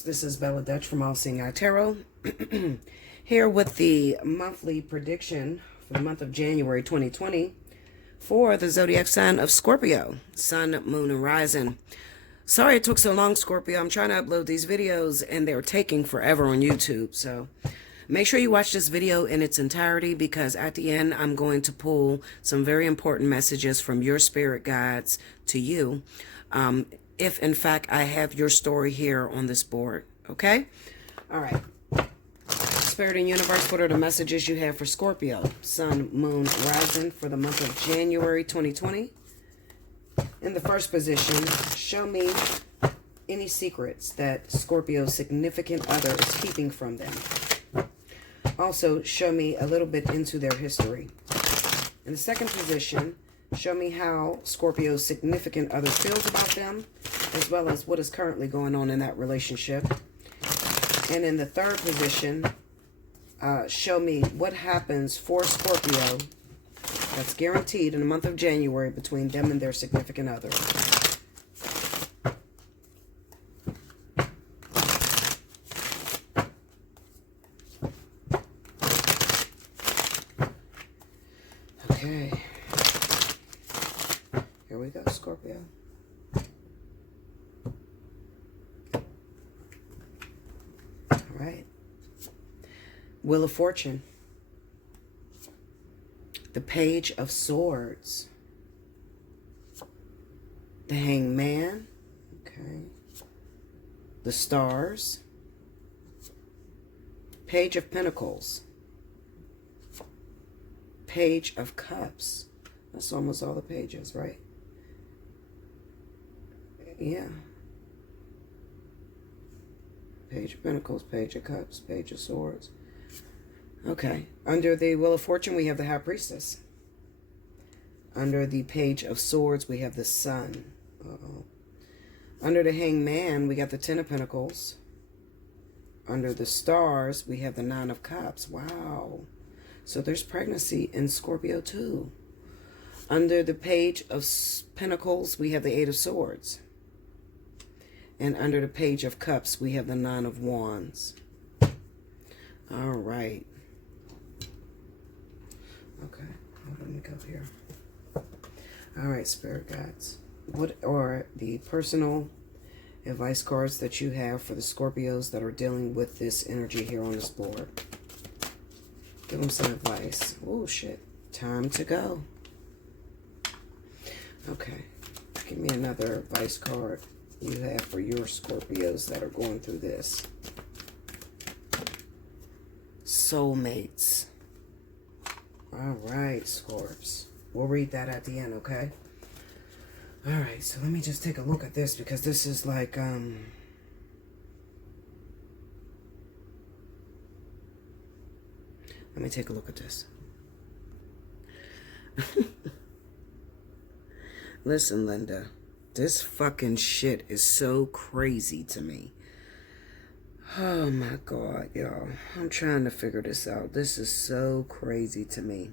This is Bella Dutch from Allseeingeyetarot here with the monthly prediction for the month of January 2020 for the zodiac sign of Scorpio, Sun, Moon, and Rising. Sorry it took so long, Scorpio. I'm trying to upload these videos and they're taking forever on YouTube. So make sure you watch this video in its entirety, because at the end I'm going to pull some very important messages from your spirit guides to you. If in fact I have your story here on this board. Okay? All right. Spirit and universe, what are the messages you have for Scorpio, Sun, Moon, Rising for the month of January 2020? In the first position, show me any secrets that Scorpio's significant other is keeping from them. Also, show me a little bit into their history. In the second position, show me how Scorpio's significant other feels about them, as well as what is currently going on in that relationship. And in the third position, show me what happens for Scorpio that's guaranteed in the month of January between them and their significant other. Okay. Here we go, Scorpio. All right. Wheel of Fortune. The Page of Swords. The Hanged Man. Okay. The Stars. Page of Pentacles. Page of Cups. That's almost all the pages, right? Yeah. Page of Pentacles, Page of Cups, Page of Swords. Okay. Under the Wheel of Fortune, we have the High Priestess. Under the Page of Swords, we have the Sun. Uh-oh. Under the Hanged Man, we got the Ten of Pentacles. Under the Stars, we have the Nine of Cups. Wow. So there's pregnancy in Scorpio too. Under the Page of Pentacles, we have the Eight of Swords. And under the Page of Cups, we have the Nine of Wands. All right. Okay, let me go here. All right, spirit guides. What are the personal advice cards that you have for the Scorpios that are dealing with this energy here on this board? Give them some advice. Oh, shit. Time to go. Okay. Give me another advice card you have for your Scorpios that are going through this. Soulmates. All right, Scorps. We'll read that at the end, okay? All right, so let me just take a look at this, because this is like, let me take a look at this. Listen, Linda, this fucking shit is so crazy to me. Oh my God, y'all. I'm trying to figure this out. This is so crazy to me.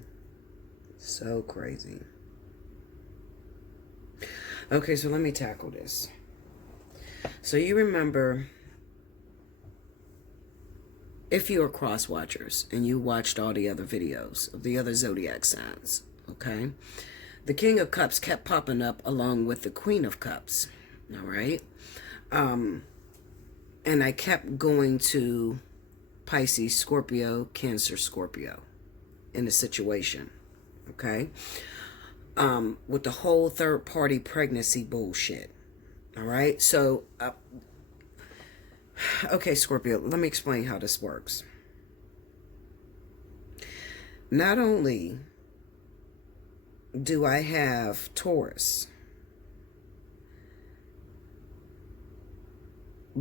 So crazy. Okay, so let me tackle this. So you remember, if you are cross-watchers and you watched all the other videos of the other zodiac signs, okay? The King of Cups kept popping up along with the Queen of Cups, all right? And I kept going to Pisces, Scorpio, Cancer, Scorpio in the situation, okay? With the whole third-party pregnancy bullshit, all right? So, okay, Scorpio, let me explain how this works. Not only do I have Taurus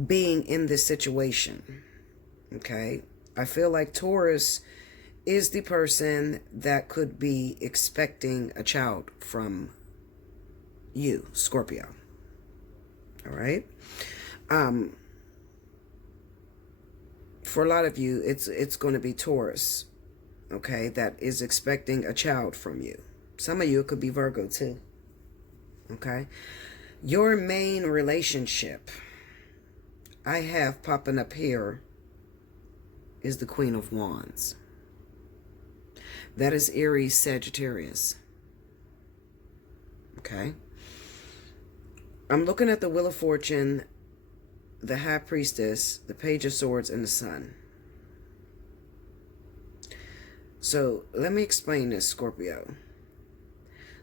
being in this situation, okay? I feel like Taurus is the person that could be expecting a child from you, Scorpio. All right? For a lot of you, it's going to be Taurus, okay, that is expecting a child from you. Some of you, it could be Virgo too, okay? Your main relationship, I have popping up here is the Queen of Wands. That is Aries Sagittarius. Okay. I'm looking at the Wheel of Fortune, the High Priestess, the Page of Swords, and the Sun. So let me explain this, Scorpio.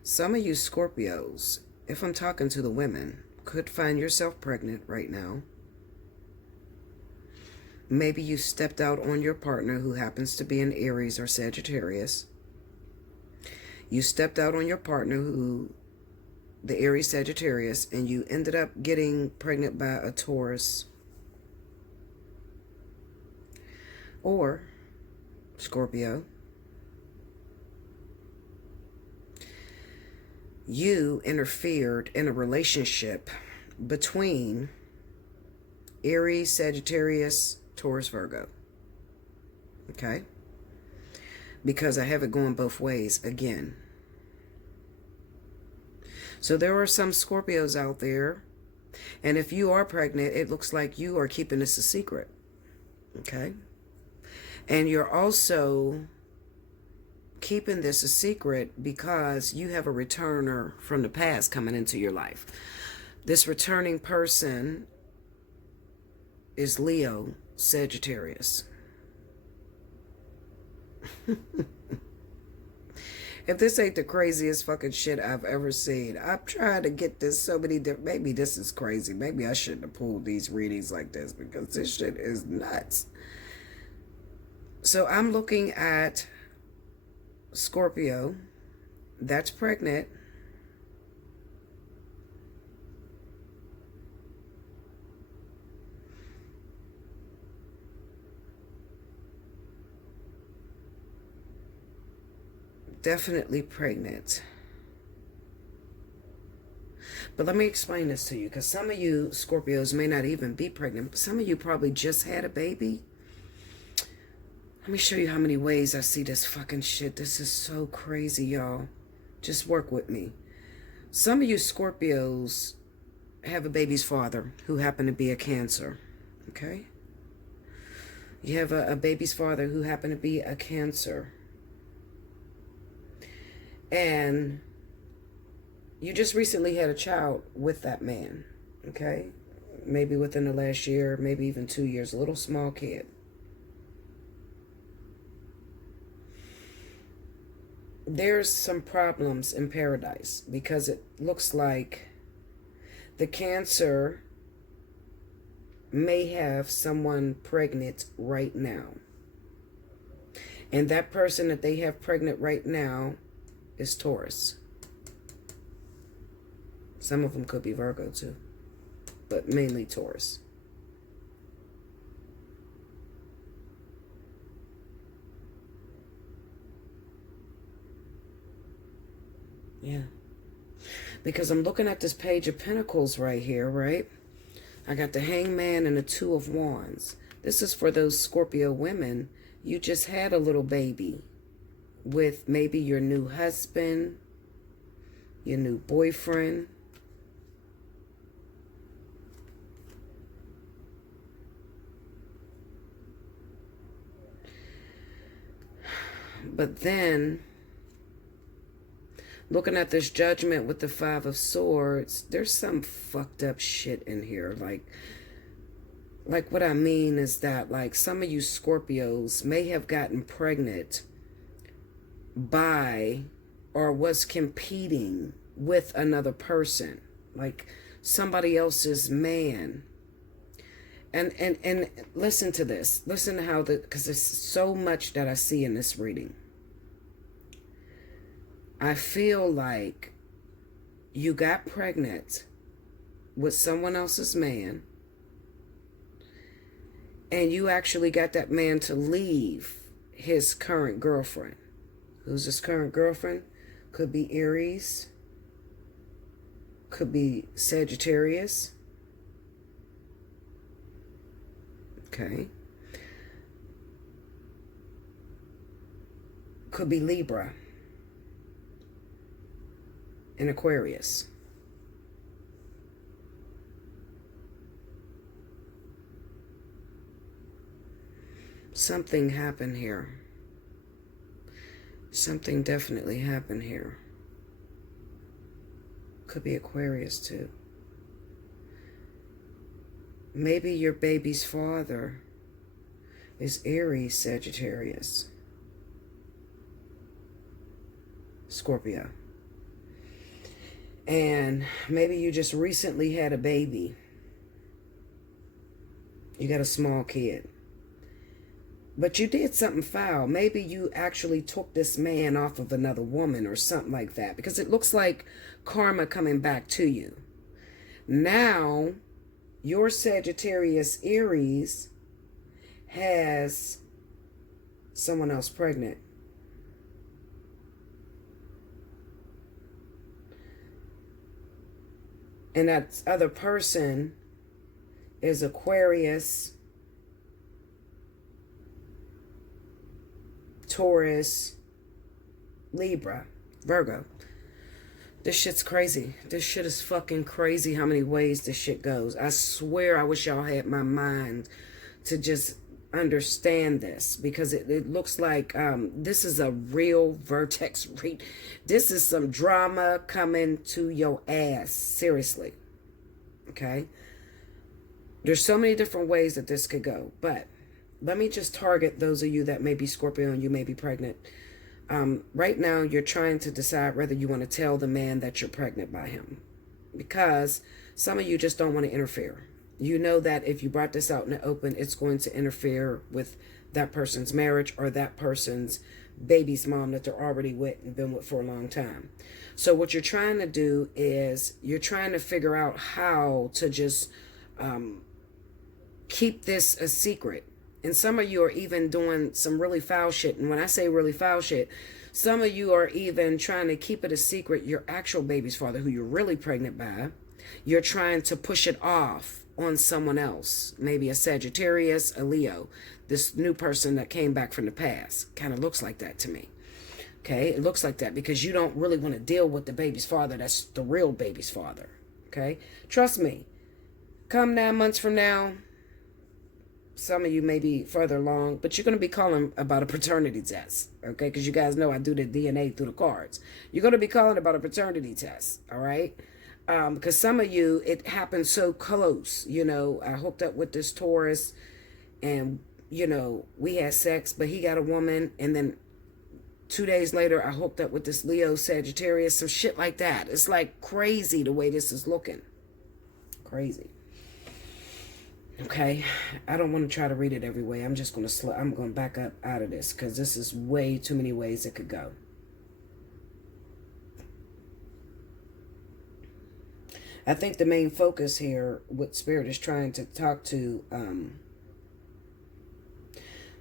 Some of you Scorpios, if I'm talking to the women, could find yourself pregnant right now. Maybe you stepped out on your partner who happens to be an Aries or Sagittarius. You stepped out on your partner who, the Aries Sagittarius, and you ended up getting pregnant by a Taurus. Or Scorpio, you interfered in a relationship between Aries, Sagittarius, Taurus, Virgo. Okay? Because I have it going both ways again. So there are some Scorpios out there, and if you are pregnant, it looks like you are keeping this a secret. Okay? And you're also keeping this a secret because you have a returner from the past coming into your life. This returning person is Leo Sagittarius. If this ain't the craziest fucking shit I've ever seen, I'm trying to get this so many different. Maybe this is crazy. Maybe I shouldn't have pulled these readings like this because this shit is nuts. So I'm looking at Scorpio that's pregnant. Definitely pregnant. But let me explain this to you, because some of you Scorpios may not even be pregnant, but some of you probably just had a baby. Let me show you how many ways I see this fucking shit. This is so crazy, y'all. Just work with me. Some of you Scorpios have a baby's father who happened to be a Cancer. Okay? You have a baby's father who happened to be a Cancer. And you just recently had a child with that man, okay? Maybe within the last year, maybe even 2 years, a little small kid. There's some problems in paradise because it looks like the Cancer may have someone pregnant right now. And that person that they have pregnant right now is Taurus. Some of them could be Virgo too, but mainly Taurus. Yeah. Because I'm looking at this Page of Pentacles right here, right? I got the Hangman and the Two of Wands. This is for those Scorpio women. You just had a little baby with maybe your new husband, your new boyfriend. But then, looking at this Judgment with the Five of Swords, there's some fucked up shit in here. Like what I mean is that, like, some of you Scorpios may have gotten pregnant by or was competing with another person, like somebody else's man. And listen to this. Listen to how because there's so much that I see in this reading. I feel like you got pregnant with someone else's man, and you actually got that man to leave his current girlfriend. Who's his current girlfriend? Could be Aries. Could be Sagittarius. Okay. Could be Libra and Aquarius. something happened here. Something definitely happened here. Could be Aquarius too. Maybe your baby's father is Aries, Sagittarius, Scorpio. And maybe you just recently had a baby. You got a small kid. But you did something foul. Maybe you actually took this man off of another woman or something like that. Because it looks like karma coming back to you. Now, your Sagittarius Aries has someone else pregnant. And that other person is Aquarius, Taurus, Libra, Virgo. This shit's crazy. This shit is fucking crazy how many ways this shit goes. I swear I wish y'all had my mind to just understand this, because it looks like this is a real vertex read. This is some drama coming to your ass. Seriously. Okay? There's so many different ways that this could go, but let me just target those of you that may be Scorpio and you may be pregnant. Right now, you're trying to decide whether you want to tell the man that you're pregnant by him, because some of you just don't want to interfere. You know that if you brought this out in the open, it's going to interfere with that person's marriage or that person's baby's mom that they're already with and been with for a long time. So what you're trying to do is you're trying to figure out how to just keep this a secret. And some of you are even doing some really foul shit. And when I say really foul shit, some of you are even trying to keep it a secret. Your actual baby's father, who you're really pregnant by, you're trying to push it off on someone else. Maybe a Sagittarius, a Leo. This new person that came back from the past. Kind of looks like that to me. Okay? It looks like that because you don't really want to deal with the baby's father. That's the real baby's father. Okay? Trust me. Come 9 months from now, some of you may be further along, but you're going to be calling about a paternity test, okay? Because you guys know I do the DNA through the cards. You're going to be calling about a paternity test, all right? Because some of you, it happened so close. You know, I hooked up with this Taurus, and, you know, we had sex, but he got a woman, and then 2 days later, I hooked up with this Leo Sagittarius, some shit like that. It's like crazy the way this is looking. Crazy. Okay, I don't want to try to read it every way. I'm just going to I'm going to back up out of this because this is way too many ways it could go. I think the main focus here, what Spirit is trying to talk to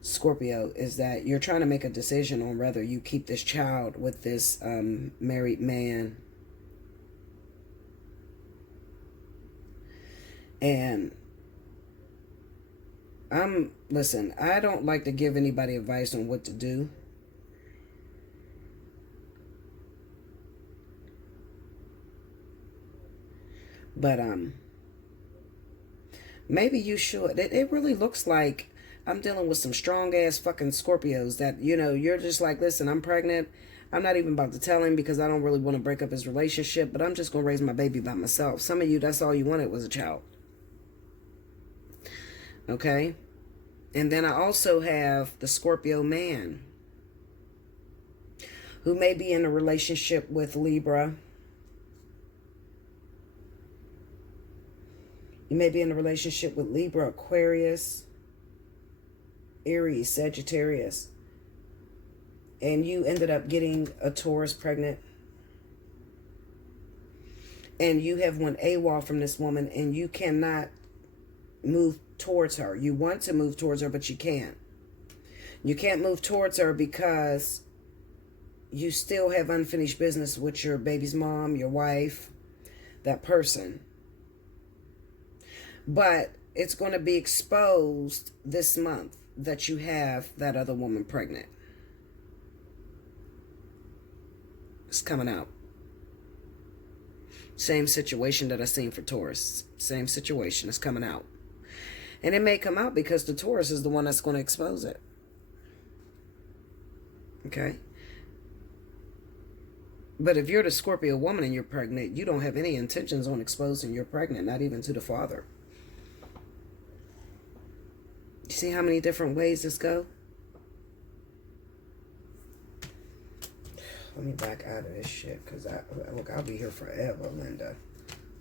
Scorpio, is that you're trying to make a decision on whether you keep this child with this married man. And listen, I don't like to give anybody advice on what to do. But maybe you should. It really looks like I'm dealing with some strong ass fucking Scorpios that, you know, you're just like, listen, I'm pregnant. I'm not even about to tell him because I don't really want to break up his relationship, but I'm just going to raise my baby by myself. Some of you, that's all you wanted was a child. Okay? And then I also have the Scorpio man who may be in a relationship with Libra. You may be in a relationship with Libra, Aquarius, Aries, Sagittarius. And you ended up getting a Taurus pregnant. And you have went AWOL from this woman and you cannot move towards her. You want to move towards her, but you can't. You can't move towards her because you still have unfinished business with your baby's mom, your wife, that person. But it's going to be exposed this month that you have that other woman pregnant. It's coming out. Same situation that I seen for Taurus. Same situation is coming out. And it may come out because the Taurus is the one that's going to expose it. Okay? But if you're the Scorpio woman and you're pregnant, you don't have any intentions on exposing you're pregnant, not even to the father. You see how many different ways this go? Let me back out of this shit, because look, I'll be here forever, Linda.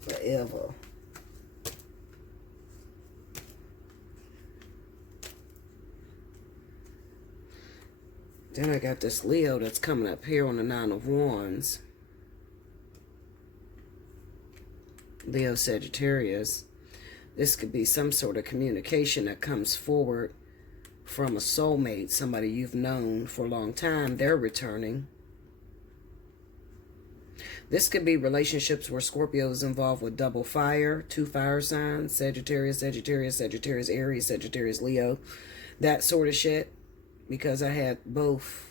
Forever. Then I got this Leo that's coming up here on the Nine of Wands. Leo Sagittarius. This could be some sort of communication that comes forward from a soulmate, somebody you've known for a long time. They're returning. This could be relationships where Scorpio is involved with double fire, 2 fire signs, Sagittarius, Sagittarius, Sagittarius, Aries, Sagittarius, Leo, that sort of shit. Because I had both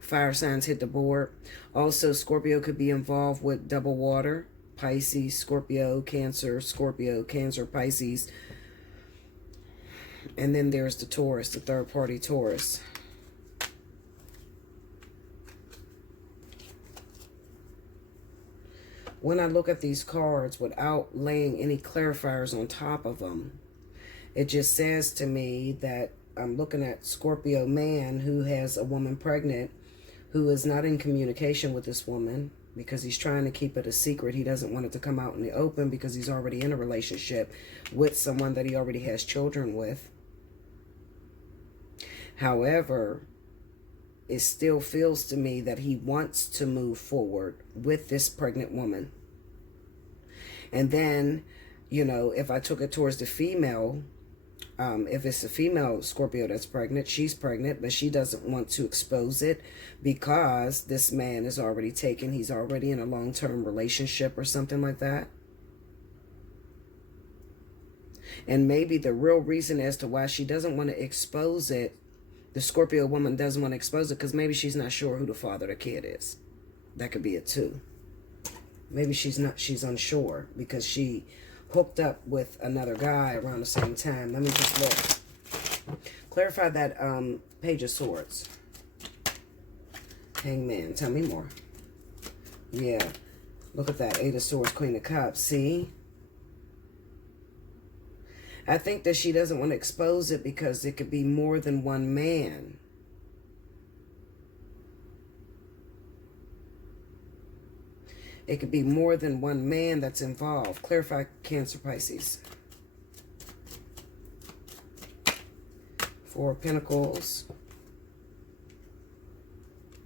fire signs hit the board. Also, Scorpio could be involved with double water, Pisces, Scorpio, Cancer, Pisces. And then there's the Taurus, the third party Taurus. When I look at these cards without laying any clarifiers on top of them, it just says to me that I'm looking at Scorpio man who has a woman pregnant, who is not in communication with this woman because he's trying to keep it a secret. He doesn't want it to come out in the open because he's already in a relationship with someone that he already has children with. However, it still feels to me that he wants to move forward with this pregnant woman. And then, you know, if I took it towards the female, if it's a female Scorpio that's pregnant, she's pregnant, but she doesn't want to expose it because this man is already taken. He's already in a long-term relationship or something like that. And maybe the real reason as to why she doesn't want to expose it, the Scorpio woman doesn't want to expose it because maybe she's not sure who the father of the kid is. That could be it too. Maybe she's unsure because she hooked up with another guy around the same time. Let me just look. Clarify that Page of Swords. Hangman. Tell me more. Yeah. Look at that. 8 of Swords, Queen of Cups. See? I think that she doesn't want to expose it because it could be more than one man. It could be more than one man that's involved. Clarify Cancer, Pisces. 4 of Pentacles.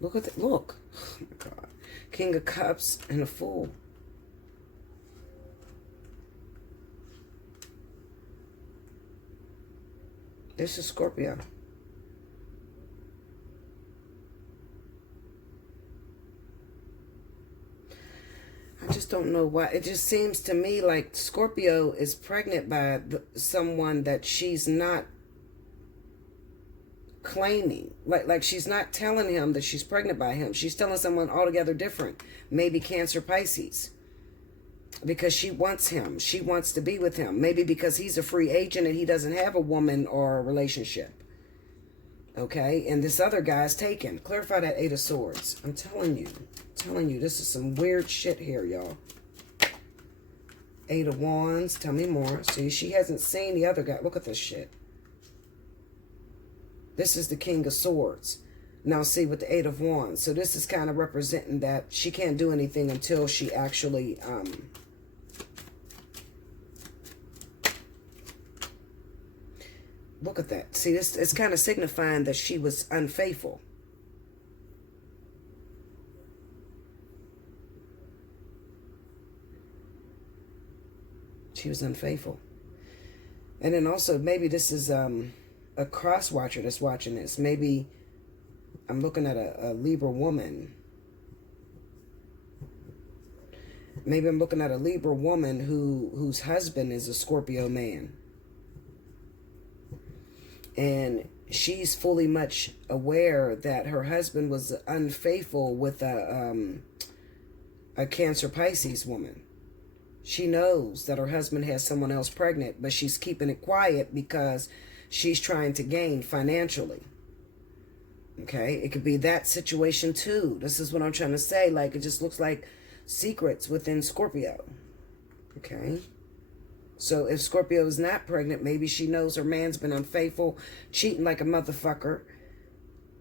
Look at that. Look. Oh my God. King of Cups and a Fool. This is Scorpio. I just don't know why. It just seems to me like Scorpio is pregnant by someone that she's not claiming. Like she's not telling him that she's pregnant by him. She's telling someone altogether different. Maybe Cancer, Pisces. Because she wants him. She wants to be with him. Maybe because he's a free agent and he doesn't have a woman or a relationship. Okay? And this other guy's taken. Clarify that 8 of Swords. I'm telling you. This is some weird shit here, y'all. 8 of Wands. Tell me more. See, she hasn't seen the other guy. Look at this shit. This is the King of Swords. Now see, with the 8 of Wands. So this is kind of representing that she can't do anything until she actually... Look at that. See, this it's kind of signifying that she was unfaithful. She was unfaithful. And then also, maybe this is a cross watcher that's watching this. Maybe I'm looking at a Libra woman. Maybe I'm looking at a Libra woman whose husband is a Scorpio man. And she's fully much aware that her husband was unfaithful with a Cancer Pisces woman. She knows that her husband has someone else pregnant, but she's keeping it quiet because she's trying to gain financially. Okay, it could be that situation too. This is what I'm trying to say. Like, it just looks like secrets within Scorpio. Okay, so if Scorpio is not pregnant, maybe she knows her man's been unfaithful, cheating like a motherfucker,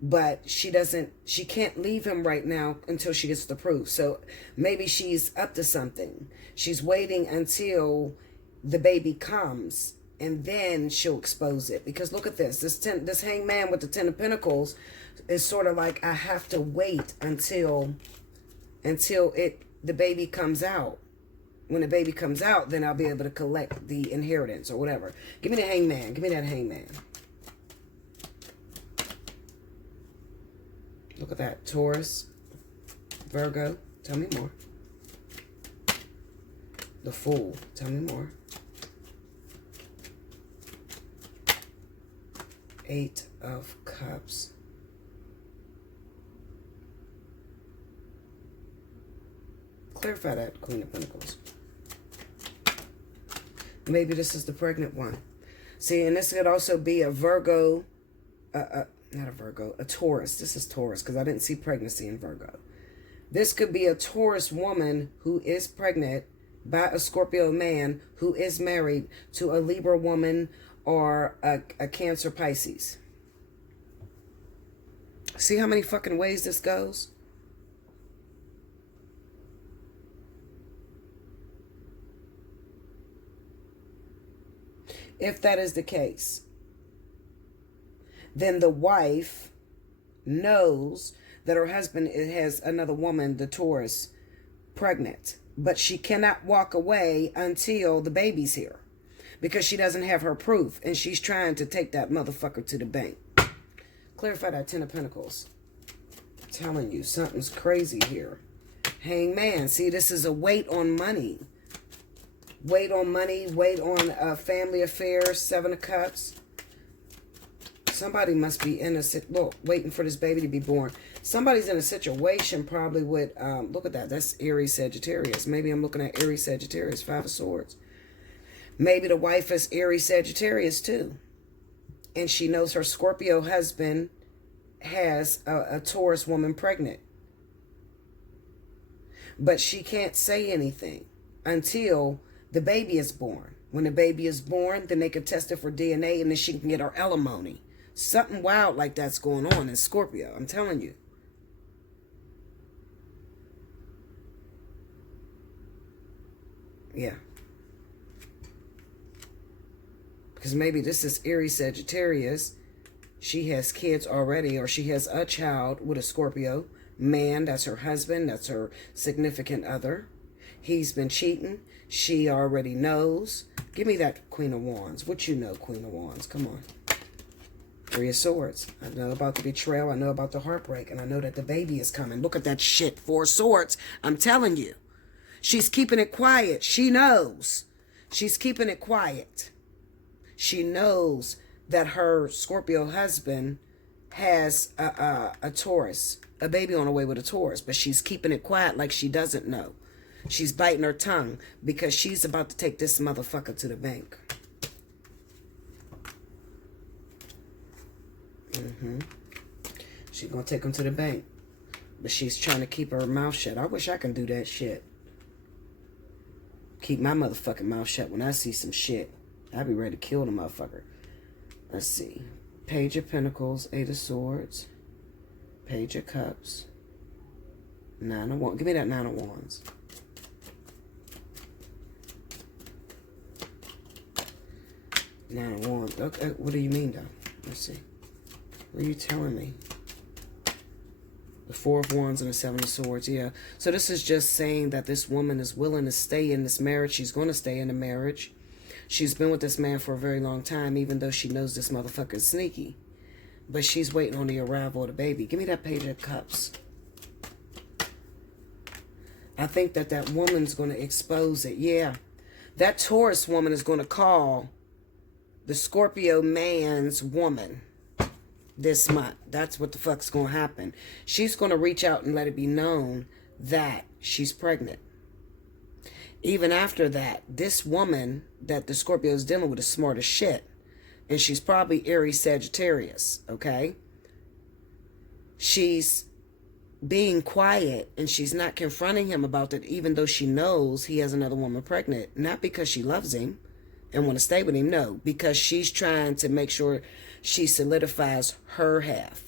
but she can't leave him right now until she gets the proof. So maybe she's up to something. She's waiting until the baby comes, and then she'll expose it. Because look at this. This hangman with the 10 of Pentacles is sort of like, I have to wait until the baby comes out. When the baby comes out, then I'll be able to collect the inheritance or whatever. Give me the hangman. Give me that hangman. Look at that. Taurus, Virgo. Tell me more. The Fool. Tell me more. 8 of Cups. Clarify that, Queen of Pentacles. Maybe this is the pregnant one. See, and this could also be a Virgo, not a Virgo, a Taurus. This is Taurus because I didn't see pregnancy in Virgo. This could be a Taurus woman who is pregnant by a Scorpio man who is married to a Libra woman or a Cancer Pisces. See how many fucking ways this goes? If that is the case, then the wife knows that her husband has another woman, the Taurus, pregnant. But she cannot walk away until the baby's here. Because she doesn't have her proof. And she's trying to take that motherfucker to the bank. Clarify that 10 of Pentacles. I'm telling you, something's crazy here. Hangman. See, this is a weight on money. Wait on money, wait on family affairs, 7 of Cups. Somebody must be in waiting for this baby to be born. Somebody's in a situation probably with, look at that, that's Aries Sagittarius. Maybe I'm looking at Aries Sagittarius, 5 of Swords. Maybe the wife is Aries Sagittarius too. And she knows her Scorpio husband has a Taurus woman pregnant. But she can't say anything until the baby is born. When the baby is born, then they can test it for DNA and then she can get her alimony. Something wild like that's going on in Scorpio. I'm telling you. Yeah. Because maybe this is Aries Sagittarius. She has kids already, or she has a child with a Scorpio man. That's her husband. That's her significant other. He's been cheating. She already knows. Give me that Queen of Wands. What you know, Queen of Wands? Come on. 3 of Swords. I know about the betrayal. I know about the heartbreak. And I know that the baby is coming. Look at that shit. 4 of Swords. I'm telling you. She's keeping it quiet. She knows. She's keeping it quiet. She knows that her Scorpio husband has a Taurus. A baby on the way with a Taurus. But she's keeping it quiet like she doesn't know. She's biting her tongue because she's about to take this motherfucker to the bank. She's going to take him to the bank. But she's trying to keep her mouth shut. I wish I could do that shit. Keep my motherfucking mouth shut when I see some shit. I'd be ready to kill the motherfucker. Let's see. Page of Pentacles, 8 of Swords. Page of Cups. 9 of Wands. Give me that 9 of Wands. Nine of Wands. Okay, what do you mean, though? Let's see. What are you telling me? The 4 of Wands and the 7 of Swords. Yeah. So this is just saying that this woman is willing to stay in this marriage. She's going to stay in the marriage. She's been with this man for a very long time, even though she knows this motherfucker is sneaky. But she's waiting on the arrival of the baby. Give me that Page of Cups. I think that woman's going to expose it. Yeah. That Taurus woman is going to call the Scorpio man's woman this month. That's what the fuck's going to happen. She's going to reach out and let it be known that she's pregnant. Even after that, this woman that the Scorpio is dealing with is smart as shit. And she's probably Aries Sagittarius, okay? she's being quiet and she's not confronting him about it, even though she knows he has another woman pregnant. Not because she loves him and want to stay with him, no, because she's trying to make sure she solidifies her half.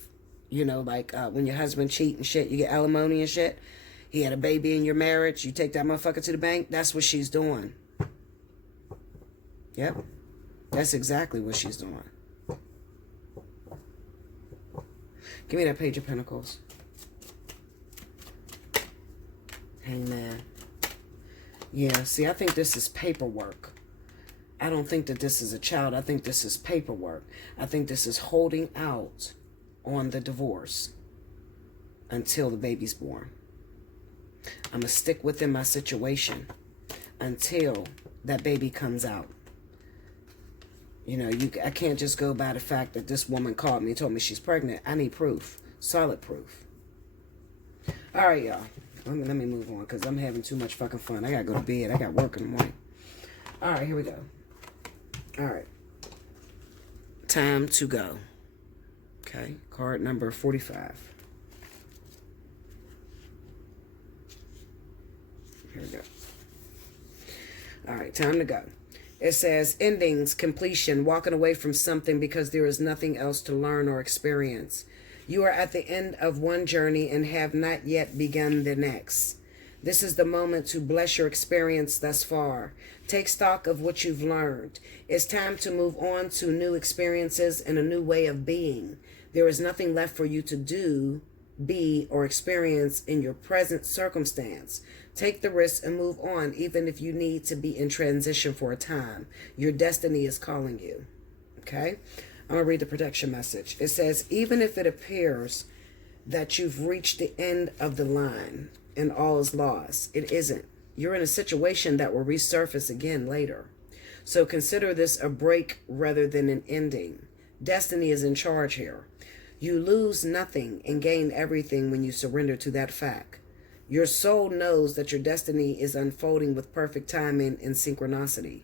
You know, like when your husband cheat and shit, you get alimony and shit. He had a baby in your marriage, you take that motherfucker to the bank. That's what she's doing. Yep, that's exactly what she's doing. Give me that Page of Pentacles. Hangman. Yeah, see, I think this is paperwork. I don't think that this is a child. I think this is paperwork. I think this is holding out on the divorce until the baby's born. I'm going to stick within my situation until that baby comes out. You know, I can't just go by the fact that this woman called me and told me she's pregnant. I need proof. Solid proof. All right, y'all. Let me move on because I'm having too much fucking fun. I got to go to bed. I got work in the morning. All right, here we go. All right. Time to go. Okay, card number 45. Here we go. All right, time to go. It says endings, completion, walking away from something because there is nothing else to learn or experience. You are at the end of one journey and have not yet begun the next. This is the moment to bless your experience thus far. Take stock of what you've learned. It's time to move on to new experiences and a new way of being. There is nothing left for you to do, be, or experience in your present circumstance. Take the risk and move on, even if you need to be in transition for a time. Your destiny is calling you. Okay? I'm going to read the protection message. It says, even if it appears that you've reached the end of the line and all is lost, it isn't. You're in a situation that will resurface again later. So consider this a break rather than an ending. Destiny is in charge here. You lose nothing and gain everything when you surrender to that fact. Your soul knows that your destiny is unfolding with perfect timing and synchronicity.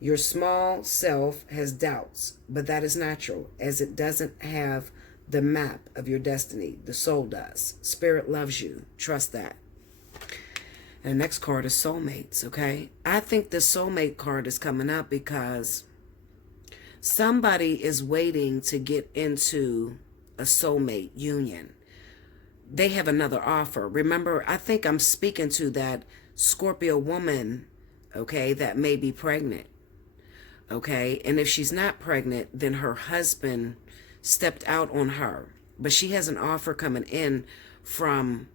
Your small self has doubts, but that is natural, as it doesn't have the map of your destiny. The soul does. Spirit loves you. Trust that. And the next card is soulmates, okay? I think the soulmate card is coming up because somebody is waiting to get into a soulmate union. They have another offer. Remember, I think I'm speaking to that Scorpio woman, okay, that may be pregnant. Okay, and if she's not pregnant, then her husband stepped out on her. But she has an offer coming in from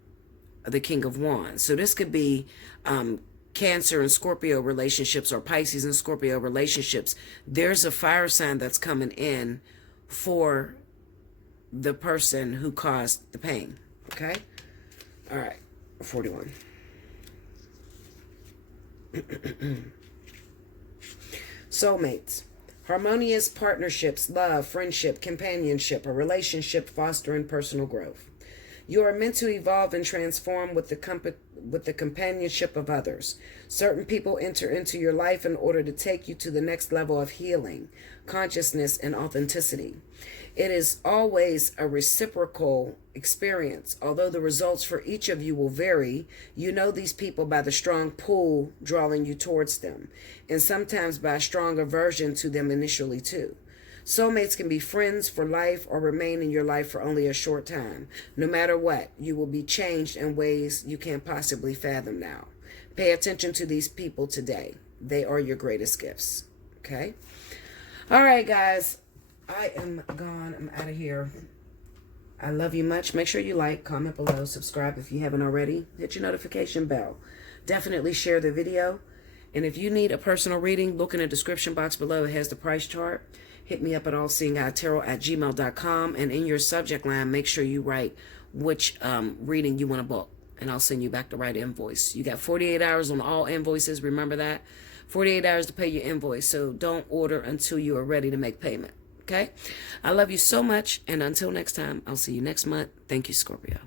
the King of Wands. So this could be Cancer and Scorpio relationships or Pisces and Scorpio relationships. There's a fire sign that's coming in for the person who caused the pain. Okay? All right, 41. Soulmates. Harmonious partnerships, love, friendship, companionship, a relationship fostering personal growth. You are meant to evolve and transform with the companionship of others. Certain people enter into your life in order to take you to the next level of healing, consciousness, and authenticity. It is always a reciprocal experience. Although the results for each of you will vary, you know these people by the strong pull drawing you towards them, and sometimes by a strong aversion to them initially too. Soulmates can be friends for life or remain in your life for only a short time. No matter what, you will be changed in ways you can't possibly fathom now. Pay attention to these people today. They are your greatest gifts. Okay? All right, guys. I am gone. I'm out of here. I love you much. Make sure you like, comment below, subscribe if you haven't already. Hit your notification bell. Definitely share the video. And if you need a personal reading, look in the description box below. It has the price chart. Hit me up at Allseeingeyetarot@gmail.com. And in your subject line, make sure you write which reading you want to book. And I'll send you back the right invoice. You got 48 hours on all invoices. Remember that? 48 hours to pay your invoice. So don't order until you are ready to make payment. Okay? I love you so much. And until next time, I'll see you next month. Thank you, Scorpio.